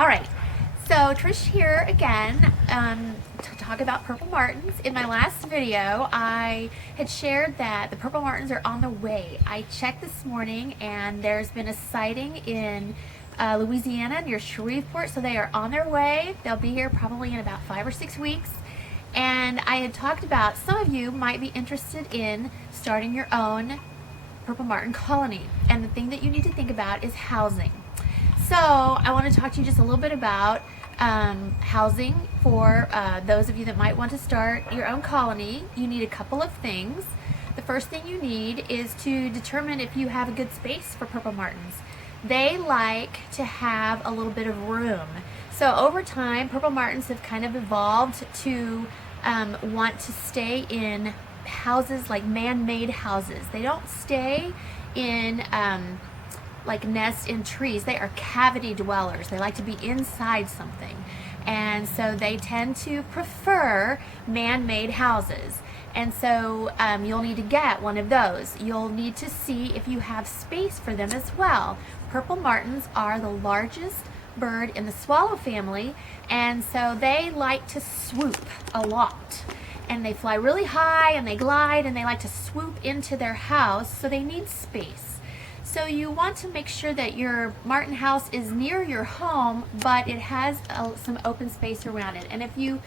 All right, so Trish here again to talk about purple martins. In my last video, I had shared that the purple martins are on the way. I checked this morning and there's been a sighting in Louisiana near Shreveport, so they are on their way. They'll be here probably in about 5 or 6 weeks. And I had talked about some of you might be interested in starting your own purple martin colony. And the thing that you need to think about is housing. So I want to talk to you just a little bit about housing for those of you that might want to start your own colony. You need a couple of things. The first thing you need is to determine if you have a good space for purple martins. They like to have a little bit of room. So over time, purple martins have kind of evolved to want to stay in houses, like man-made houses. They don't stay in like nests in trees. They are cavity dwellers. They like to be inside something. And so they tend to prefer man-made houses. And so you'll need to get one of those. You'll need to see if you have space for them as well. Purple martins are the largest bird in the swallow family, and so they like to swoop a lot. And they fly really high and they glide and they like to swoop into their house, so they need space. So you want to make sure that your martin house is near your home, but it has some open space around it. And if you,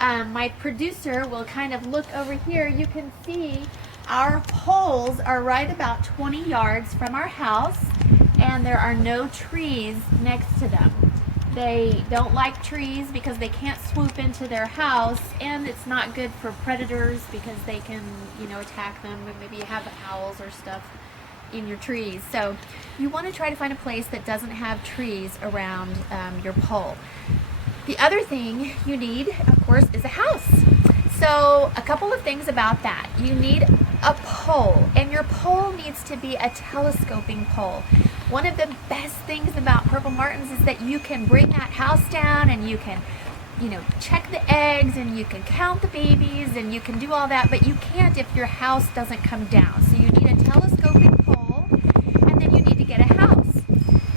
my producer will kind of look over here, you can see our poles are right about 20 yards from our house, and there are no trees next to them. They don't like trees because they can't swoop into their house, and it's not good for predators because they can, attack them. Maybe you have owls or stuff in your trees. So you want to try to find a place that doesn't have trees around your pole. The other thing you need, of course, is a house. So a couple of things about that. You need a pole, and your pole needs to be a telescoping pole. One of the best things about purple martins is that you can bring that house down and you can, check the eggs and you can count the babies and you can do all that, but you can't if your house doesn't come down. So you need a telescoping pole, and then you need to get a house.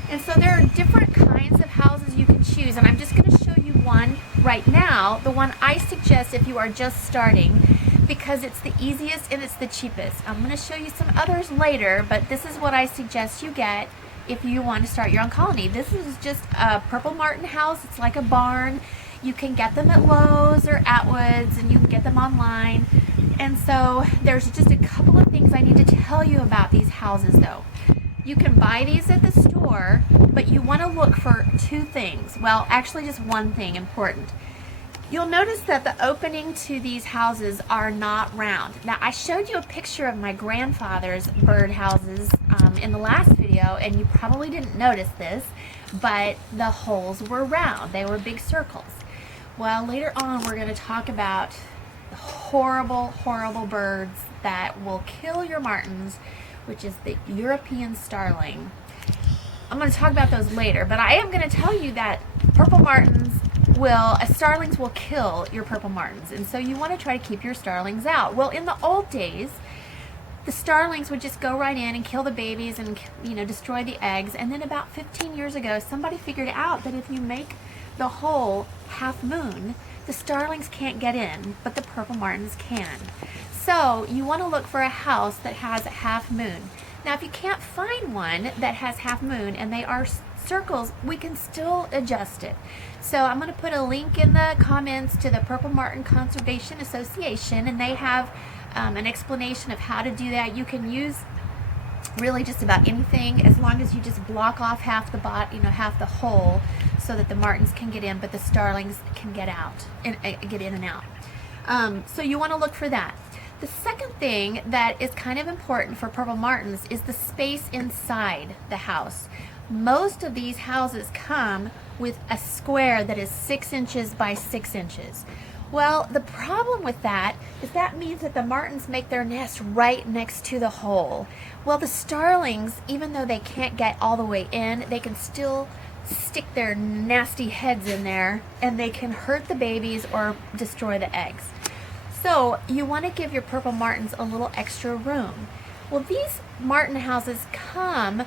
And so there are different kinds of houses you can choose, and I'm just going to show you one right now, the one I suggest if you are just starting, because it's the easiest and it's the cheapest. I'm going to show you some others later, but this is what I suggest you get if you want to start your own colony. This is just a purple martin house. It's like a barn. You can get them at Lowe's or Atwoods, and you can get them online. And so there's just a couple of things I need to tell you about these houses though. You can buy these at the store, but you want to look for two things. Well, actually just one thing important. You'll notice that the opening to these houses are not round. Now, I showed you a picture of my grandfather's bird houses in the last video, and you probably didn't notice this, but the holes were round. They were big circles. Well, later on, we're going to talk about the horrible, horrible birds that will kill your martins, which is the European starling. I'm going to talk about those later, but I am going to tell you that purple martins starlings will kill your purple martins, and so you want to try to keep your starlings out. Well, in the old days, the starlings would just go right in and kill the babies and destroy the eggs. And then about 15 years ago, somebody figured out that if you make the hole half moon, the starlings can't get in, but the purple martins can. So you want to look for a house that has a half moon. Now, if you can't find one that has half moon and they are circles, we can still adjust it. So I'm going to put a link in the comments to the Purple Martin Conservation Association, and they have an explanation of how to do that. You can use really just about anything as long as you just block off half the half the hole so that the martins can get in, but the starlings can get out and get in and out. So you want to look for that. The second thing that is kind of important for purple martins is the space inside the house. Most of these houses come with a square that is 6 inches by 6 inches. Well, the problem with that is that means that the martins make their nest right next to the hole. Well, the starlings, even though they can't get all the way in, they can still stick their nasty heads in there, and they can hurt the babies or destroy the eggs. So you want to give your purple martins a little extra room. Well, these martin houses come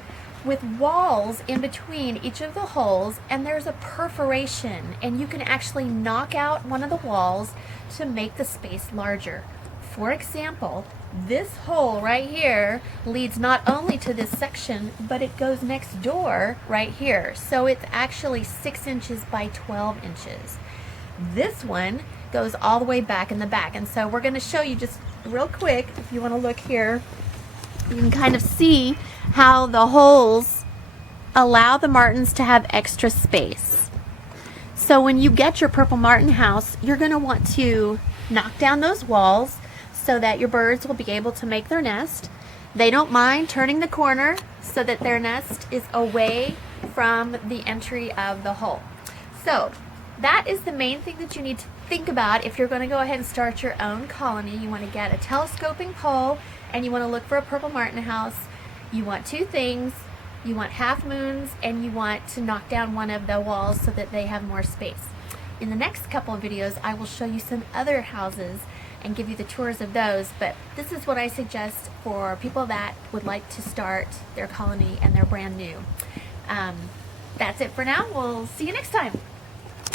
with walls in between each of the holes, and there's a perforation, and you can actually knock out one of the walls to make the space larger. For example, this hole right here leads not only to this section, but it goes next door right here. So it's actually 6 inches by 12 inches. This one goes all the way back in the back. And so we're going to show you just real quick, if you want to look here, you can kind of see how the holes allow the martins to have extra space. So when you get your purple martin house, you're going to want to knock down those walls so that your birds will be able to make their nest. They don't mind turning the corner so that their nest is away from the entry of the hole. So that is the main thing that you need to think about if you're going to go ahead and start your own colony. You want to get a telescoping pole and you want to look for a purple martin house. You want two things. You want half moons and you want to knock down one of the walls so that they have more space. In the next couple of videos, I will show you some other houses and give you the tours of those, but this is what I suggest for people that would like to start their colony and they're brand new. That's it for now. We'll see you next time.